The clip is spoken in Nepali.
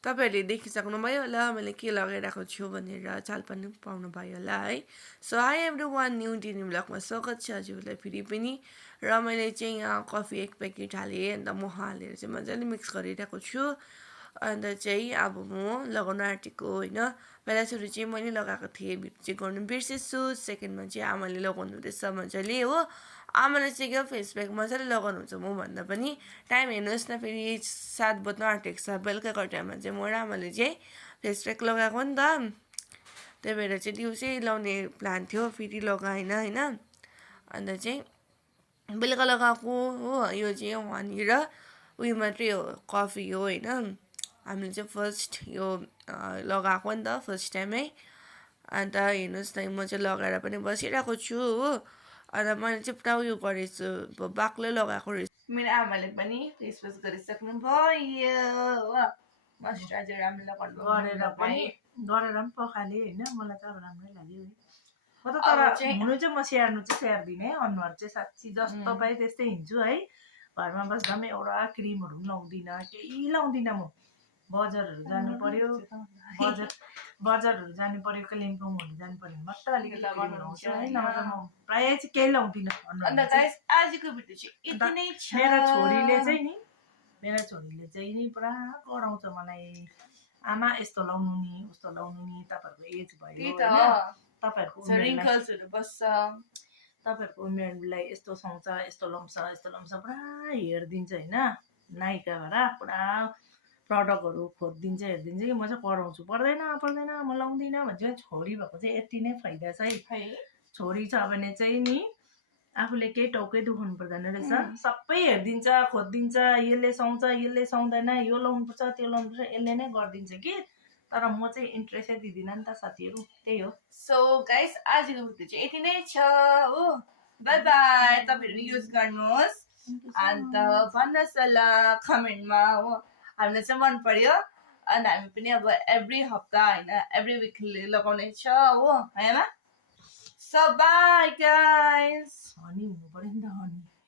तपाईहरुले देखिसक्नुभयो होला मैले के लगाइरहेको छु भनेर चाल पनि पाउनु भयो होला है। So hi everyone, new daily ब्लगमा स्वागत छ हजुरलाई फेरि पनि। र मैले चाहिँ यहाँ कफी 1 प्याकेट हालेँ अन्त मह हालेर चाहिँ मजाले मिक्स गरिरहेको छु। अन्त चाहिँ अब म लगाउन आँटेको होइन। पहिला सुरु चाहिँ मैले लगाएको थिएँ, भिडियो चाहिँ गर्नु बिर्सेछु। सेकेन्डमा चाहिँ आमाले लगाउनु हुँदैछ मजाले हो। आमाले चाहिँ क्या फेस प्याक मजाले लगाउनुहुन्छ म भन्दा पनि। टाइम हेर्नुहोस् न, फेरि 7 बज्न आँटेको छ। बेलुकाको टाइममा चाहिँ म र आमाले चाहिँ फेस प्याक लगाएको नि त। त्यही भएर चाहिँ दिउँसै लाउने प्लान थियो, फेरि लगाएन होइन। अन्त चाहिँ बेलुका लगाएको हो। यो चाहिँ वहाँनिर उयो मात्रै हो, कफी हो होइन। हामीले चाहिँ फर्स्ट यो लगाएको नि त फर्स्ट टाइमै। अन्त हेर्नुहोस् न, म चाहिँ लगाएर पनि बसिरहेको छु हो। अन्त मैले चाहिँ पुरा उयो गरेछु, बाक्लै लगाएको रहेछु। मेरो आमाले पनि फेस वास गरिसक्नु भयो हो। मोइस्चराइजर राम्रो लगाउनु गरेर पनि पखाले होइन। मलाई त अब राम्रै लाग्यो है। म त तर हुनु चाहिँ म स्याहार्नु चाहिँ स्याहार्दिनँ है। अनुहार चाहिँ साँच्ची जस्तो पाएँ त्यस्तै हिँड्छु है। घरमा बस्दा पनि एउटा क्रिमहरू पनि लाउँदिनँ, केही लाउँदिनँ म। बजारहरू जानु पर्यो, बजारहरू जानु पर्यो, कालिम्पोङहरू जानु पर्यो मात्र अलिकति क्रिम लाउँछु है। नभए त म प्रायः चाहिँ केही लाउँदिनँ। आजको भिडियो चाहिँ यति नै छ। मेरो छोरीले चाहिँ नि पुरा कराउँछ मलाई, आमा यस्तो लाउनु नि उस्तो लाउनु नि, तपाईँहरूको एज भयो होइन, तपाईँहरूको उमेरलाई यस्तो सुहाउँछ, यस्तो लाउँछ पुरा हेरिदिन्छ होइन। नायिका भएर पुरा प्रडक्टहरू खोजिदिन्छ हेरिदिन्छ कि म चाहिँ कराउँछु, पर्दैन म लाउँदिनँ भन्छु। छोरी भएको चाहिँ यति नै फाइदा छ है। छोरी छ भने चाहिँ नि आफूले केही टाउकै दुखाउनु पर्दैन रहेछ। सबै हेरिदिन्छ, खोजिदिन्छ, यसले सुहाउँछ यसले सुहाउँदैन, यो लाउनुपर्छ त्यो लाउनुपर्छ, यसले नै गरिदिन्छ कि। तर म चाहिँ इन्ट्रेस्टै दिँदिनँ नि त साथीहरू, त्यही हो। सो गाइस, आजको भिडियो चाहिँ यति नै छ हो। By by. तपाईँहरू युज गर्नुहोस् अन्त भन्नुहोस् होला कमेन्टमा हो, हामीलाई चाहिँ मन पर्यो। अन्त हामी पनि अब एभ्री हप्ता होइन एभ्री विक लगाउने छ हो होइन। So by guys. हनी हुनु पर्यो नि त, हनी।